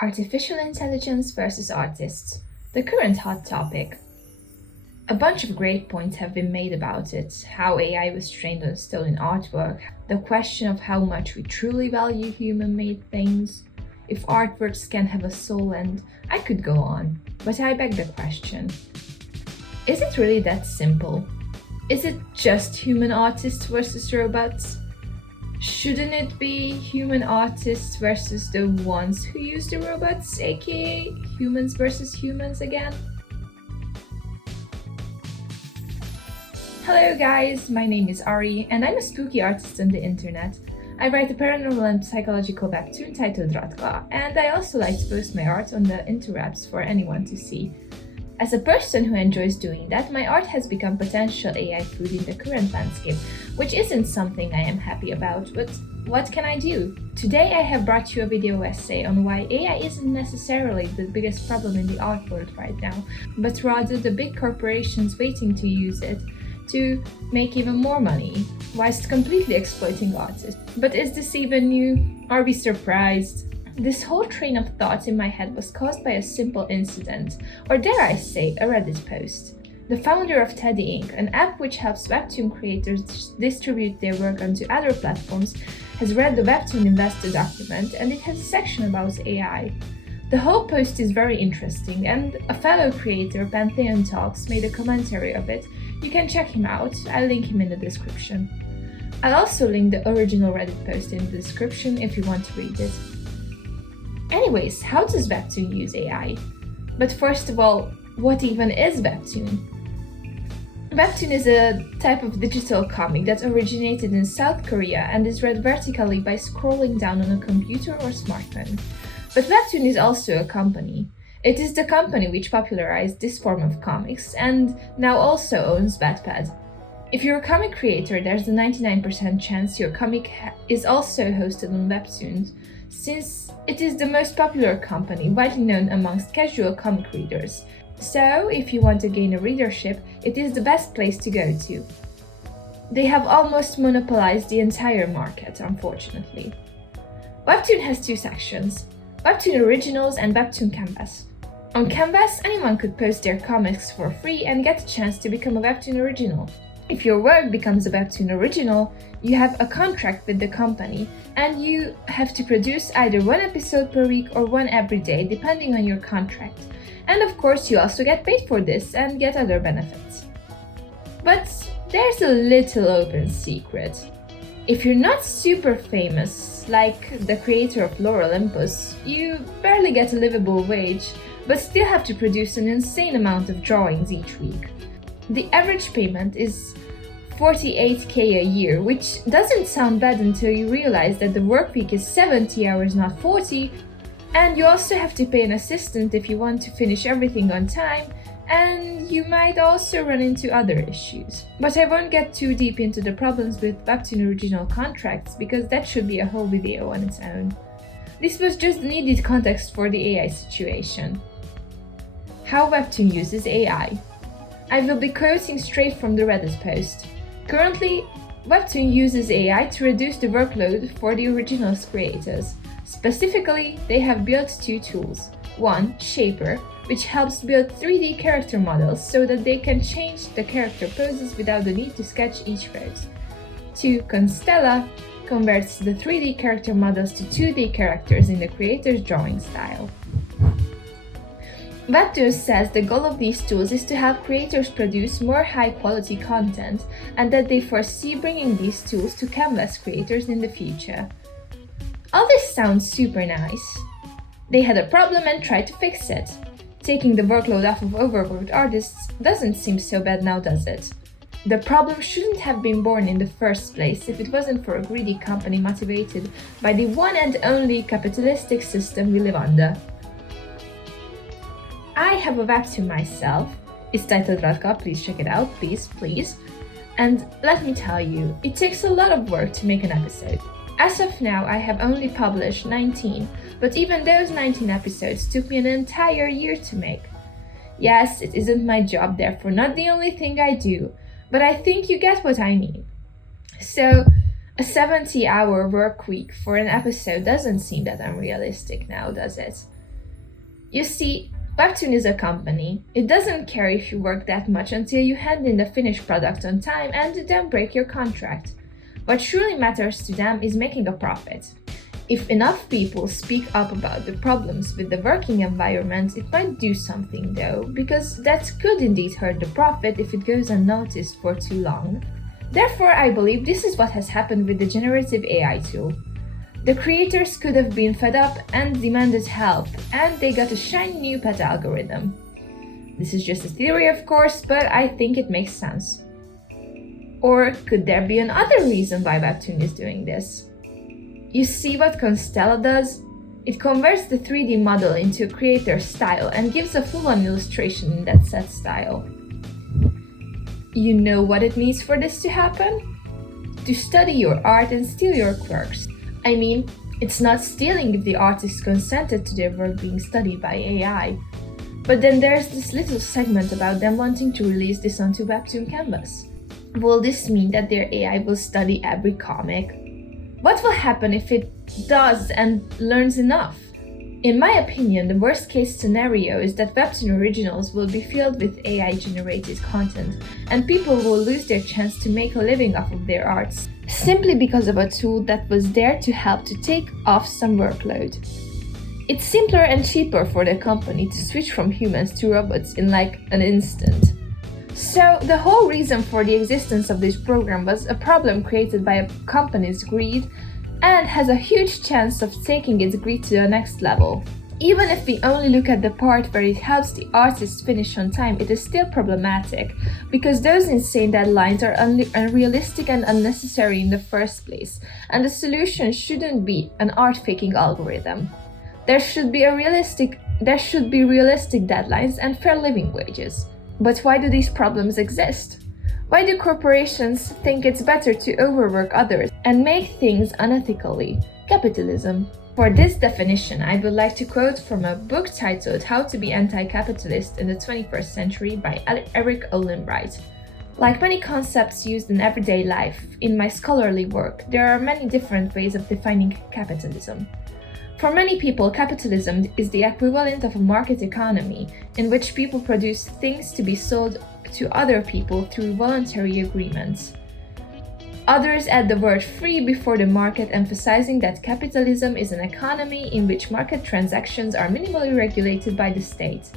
Artificial intelligence versus artists, the current hot topic. A bunch of great points have been made about it, how AI was trained on stolen artwork, the question of how much we truly value human-made things, if artworks can have a soul, and I could go on. But I beg the question, is it really that simple? Is it just human artists versus robots? Shouldn't it be human artists versus the ones who use the robots, aka humans versus humans again? Hello guys, my name is Ari and I'm a spooky artist on the internet. I write a paranormal and psychological webtoon titled Radka, and I also like to post my art on the interwebs for anyone to see. As a person who enjoys doing that, my art has become potential AI food in the current landscape, which isn't something I am happy about, but what can I do? Today I have brought you a video essay on why AI isn't necessarily the biggest problem in the art world right now, but rather the big corporations waiting to use it to make even more money, whilst completely exploiting artists. But is this even new? Are we surprised? This whole train of thought in my head was caused by a simple incident, or dare I say, a Reddit post. The founder of Teddy Inc., an app which helps Webtoon creators distribute their work onto other platforms, has read the Webtoon investor document, and it has a section about AI. The whole post is very interesting, and a fellow creator, Pantheon Talks, made a commentary of it. You can check him out, I'll link him in the description. I'll also link the original Reddit post in the description if you want to read it. Anyways, how does Webtoon use AI? But first of all, what even is Webtoon? Webtoon is a type of digital comic that originated in South Korea and is read vertically by scrolling down on a computer or smartphone. But Webtoon is also a company. It is the company which popularized this form of comics and now also owns Wattpad. If you're a comic creator, there's a 99% chance your comic is also hosted on Webtoon, since it is the most popular company, widely known amongst casual comic readers. So, if you want to gain a readership, it is the best place to go to. They have almost monopolized the entire market, unfortunately. Webtoon has two sections, Webtoon Originals and Webtoon Canvas. On Canvas, anyone could post their comics for free and get a chance to become a Webtoon Original. If your work becomes a Webtoon Original, you have a contract with the company, and you have to produce either one episode per week or one every day, depending on your contract. And of course, you also get paid for this and get other benefits. But there's a little open secret. If you're not super famous, like the creator of Lore Olympus, you barely get a livable wage, but still have to produce an insane amount of drawings each week. The average payment is 48k a year, which doesn't sound bad until you realize that the work week is 70 hours, not 40, and you also have to pay an assistant if you want to finish everything on time, and you might also run into other issues. But I won't get too deep into the problems with Webtoon original contracts, because that should be a whole video on its own. This was just the needed context for the AI situation. How Webtoon uses AI. I will be quoting straight from the Reddit post. Currently, Webtoon uses AI to reduce the workload for the originals creators. Specifically, they have built two tools. One, Shaper, which helps build 3D character models so that they can change the character poses without the need to sketch each pose. Two, Constella, converts the 3D character models to 2D characters in the creator's drawing style. Webtoon says the goal of these tools is to help creators produce more high-quality content, and that they foresee bringing these tools to Canvas creators in the future. All this sounds super nice. They had a problem and tried to fix it. Taking the workload off of overworked artists doesn't seem so bad now, does it? The problem shouldn't have been born in the first place if it wasn't for a greedy company motivated by the one and only capitalistic system we live under. I have a Webtoon myself. It's titled Radka, please check it out, please. And let me tell you, it takes a lot of work to make an episode. As of now, I have only published 19, but even those 19 episodes took me an entire year to make. Yes, it isn't my job, therefore not the only thing I do, but I think you get what I mean. So, a 70-hour work week for an episode doesn't seem that unrealistic now, does it? You see, Webtoon is a company. It doesn't care if you work that much until you hand in the finished product on time and then break your contract. What truly matters to them is making a profit. If enough people speak up about the problems with the working environment, it might do something though, because that could indeed hurt the profit if it goes unnoticed for too long. Therefore, I believe this is what has happened with the generative AI tool. The creators could have been fed up and demanded help, and they got a shiny new pet algorithm. This is just a theory, of course, but I think it makes sense. Or could there be another reason why Webtoon is doing this? You see what Constella does? It converts the 3D model into a creator's style and gives a full-on illustration in that set style. You know what it needs for this to happen? To study your art and steal your quirks. I mean, it's not stealing if the artist consented to their work being studied by AI. But then there's this little segment about them wanting to release this onto Webtoon canvas. Will this mean that their AI will study every comic? What will happen if it does and learns enough? In my opinion, the worst case scenario is that Webtoon originals will be filled with AI-generated content, and people will lose their chance to make a living off of their arts, simply because of a tool that was there to help to take off some workload. It's simpler and cheaper for the company to switch from humans to robots in like an instant. So the whole reason for the existence of this program was a problem created by a company's greed and has a huge chance of taking its greed to the next level. Even if we only look at the part where it helps the artist finish on time, it is still problematic, because those insane deadlines are unrealistic and unnecessary in the first place, and the solution shouldn't be an art-faking algorithm. There should be realistic deadlines and fair living wages. But why do these problems exist? Why do corporations think it's better to overwork others and make things unethically? Capitalism. For this definition, I would like to quote from a book titled How to be Anti-Capitalist in the 21st Century by Eric Olin Wright. Like many concepts used in everyday life, in my scholarly work, there are many different ways of defining capitalism. For many people, capitalism is the equivalent of a market economy in which people produce things to be sold to other people through voluntary agreements. Others add the word free before the market, emphasizing that capitalism is an economy in which market transactions are minimally regulated by the state.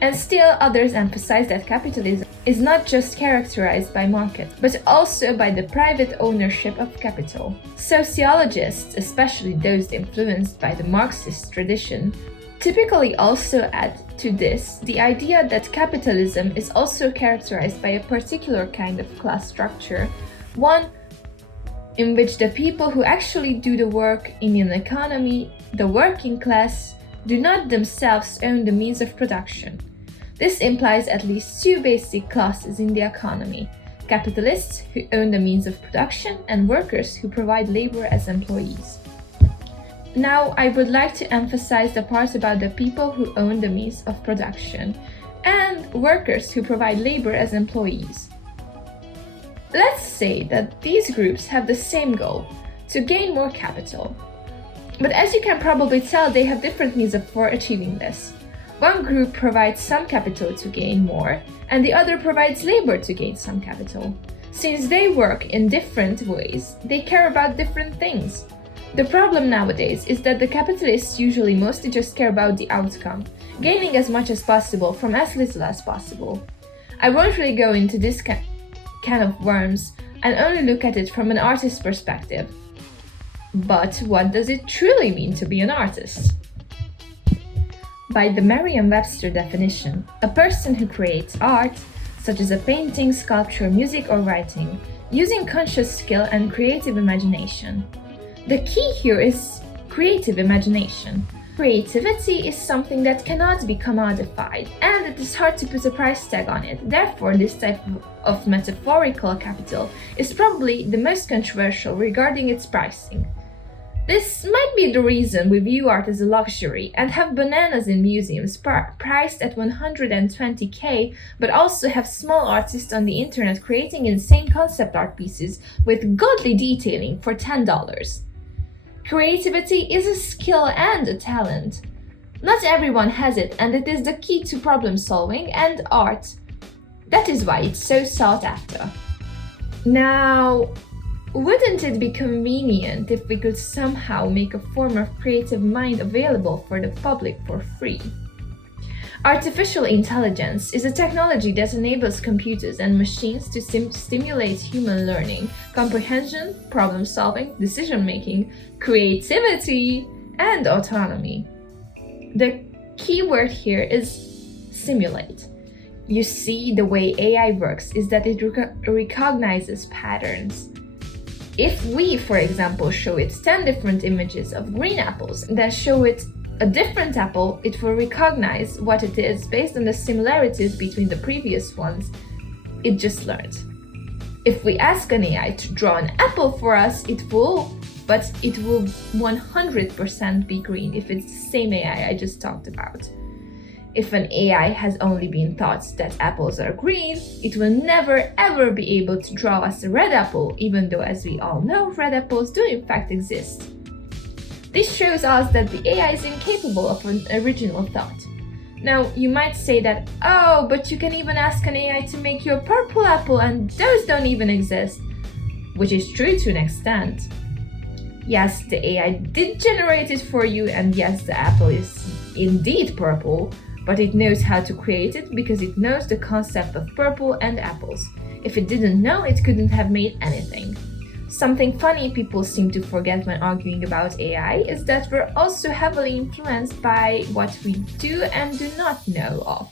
And still others emphasize that capitalism is not just characterized by markets, but also by the private ownership of capital. Sociologists, especially those influenced by the Marxist tradition, typically also add to this the idea that capitalism is also characterized by a particular kind of class structure, one in which the people who actually do the work in an economy, the working class, do not themselves own the means of production. This implies at least two basic classes in the economy: capitalists who own the means of production and workers who provide labor as employees. Now, I would like to emphasize the part about the people who own the means of production and workers who provide labor as employees. Let's say that these groups have the same goal, to gain more capital. But as you can probably tell, they have different means for achieving this. One group provides some capital to gain more, and the other provides labor to gain some capital. Since they work in different ways, they care about different things. The problem nowadays is that the capitalists usually mostly just care about the outcome, gaining as much as possible from as little as possible. I won't really go into this can of worms and only look at it from an artist's perspective. But what does it truly mean to be an artist? By the Merriam-Webster definition, a person who creates art, such as a painting, sculpture, music, or writing, using conscious skill and creative imagination. The key here is creative imagination. Creativity is something that cannot be commodified, and it is hard to put a price tag on it. Therefore, this type of metaphorical capital is probably the most controversial regarding its pricing. This might be the reason we view art as a luxury and have bananas in museums priced at 120k, but also have small artists on the internet creating insane concept art pieces with godly detailing for $10. Creativity is a skill and a talent. Not everyone has it, and it is the key to problem solving and art. That is why it's so sought after. Now, wouldn't it be convenient if we could somehow make a form of creative mind available for the public for free? Artificial intelligence is a technology that enables computers and machines to stimulate human learning, comprehension, problem solving, decision making, creativity, and autonomy. The key word here is simulate. You see, the way AI works is that it recognizes patterns. If we, for example, show it 10 different images of green apples, then show it a different apple, it will recognize what it is based on the similarities between the previous ones it just learned. If we ask an AI to draw an apple for us, it will, but it will 100% be green if it's the same AI I just talked about. If an AI has only been taught that apples are green, it will never ever be able to draw us a red apple, even though, as we all know, red apples do in fact exist. This shows us that the AI is incapable of an original thought. Now, you might say that, oh, but you can even ask an AI to make you a purple apple and those don't even exist. Which is true to an extent. Yes, the AI did generate it for you, and yes, the apple is indeed purple, but it knows how to create it because it knows the concept of purple and apples. If it didn't know, it couldn't have made anything. Something funny people seem to forget when arguing about AI is that we're also heavily influenced by what we do and do not know of,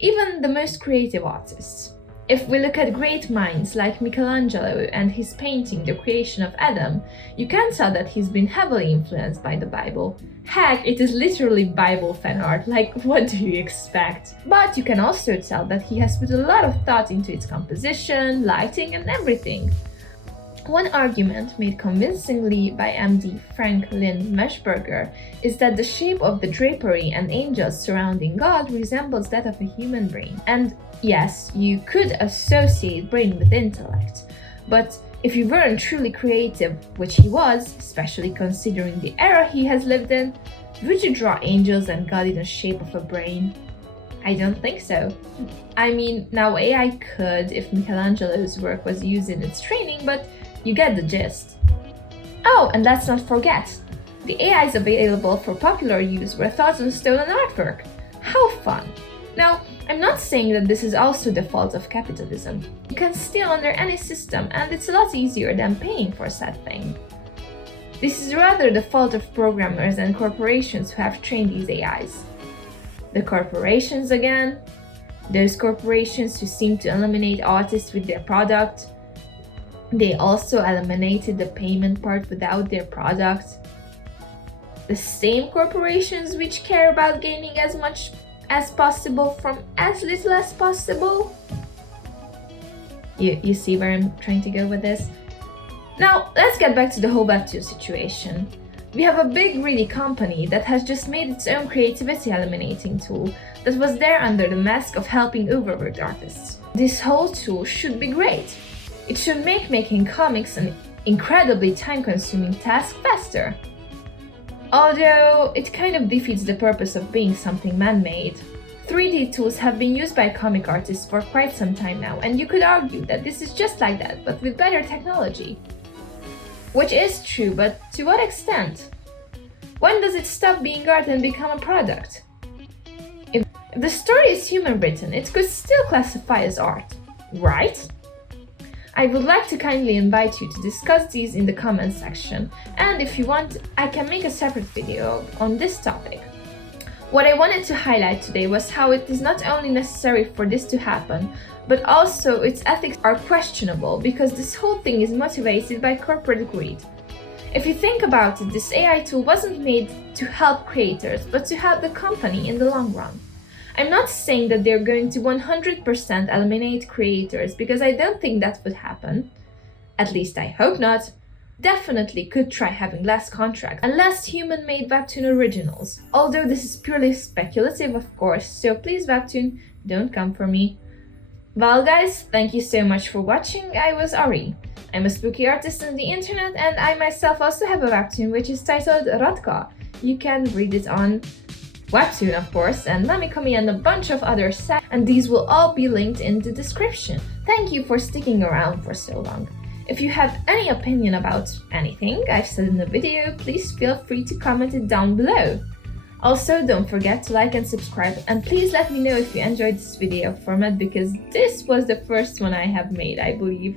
even the most creative artists. If we look at great minds like Michelangelo and his painting The Creation of Adam, you can tell that he's been heavily influenced by the Bible. Heck, it is literally Bible fan art, like what do you expect? But you can also tell that he has put a lot of thought into its composition, lighting and everything. One argument made convincingly by MD Frank Lynn Meshberger is that the shape of the drapery and angels surrounding God resembles that of a human brain. And yes, you could associate brain with intellect, but if he weren't truly creative, which he was, especially considering the era he has lived in, would you draw angels and God in the shape of a brain? I don't think so. I mean, now AI could if Michelangelo's work was used in its training, but you get the gist. Oh, and let's not forget, the AIs available for popular use were thought on stolen artwork. How fun! Now, I'm not saying that this is also the fault of capitalism. You can steal under any system, and it's a lot easier than paying for said thing. This is rather the fault of programmers and corporations who have trained these AIs. The corporations again, those corporations who seem to eliminate artists with their product. They also eliminated the payment part without their product. The same corporations which care about gaining as much as possible from as little as possible. You see where I'm trying to go with this? Now, let's get back to the whole Webtoon situation. We have a big greedy company that has just made its own creativity eliminating tool that was there under the mask of helping overworked artists. This whole tool should be great. It should make making comics an incredibly time-consuming task faster. Although it kind of defeats the purpose of being something man-made. 3D tools have been used by comic artists for quite some time now, and you could argue that this is just like that, but with better technology. Which is true, but to what extent? When does it stop being art and become a product? If the story is human-written, it could still classify as art, right? I would like to kindly invite you to discuss these in the comments section, and if you want, I can make a separate video on this topic. What I wanted to highlight today was how it is not only necessary for this to happen, but also its ethics are questionable because this whole thing is motivated by corporate greed. If you think about it, this AI tool wasn't made to help creators, but to help the company in the long run. I'm not saying that they're going to 100% eliminate creators because I don't think that would happen. At least I hope not. Definitely could try having less contracts and less human-made Webtoon originals. Although this is purely speculative, of course, so please Webtoon, don't come for me. Well guys, thank you so much for watching. I was Ari. I'm a spooky artist on the internet and I myself also have a Webtoon which is titled Radka. You can read it on Webtoon, of course, and NAMICOMI and a bunch of other sites, and these will all be linked in the description. Thank you for sticking around for so long. If you have any opinion about anything I've said in the video, please feel free to comment it down below. Also, don't forget to like and subscribe, and please let me know if you enjoyed this video format, because this was the first one I have made, I believe.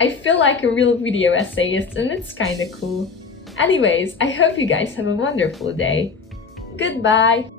I feel like a real video essayist, and it's kinda cool. Anyways, I hope you guys have a wonderful day. Goodbye!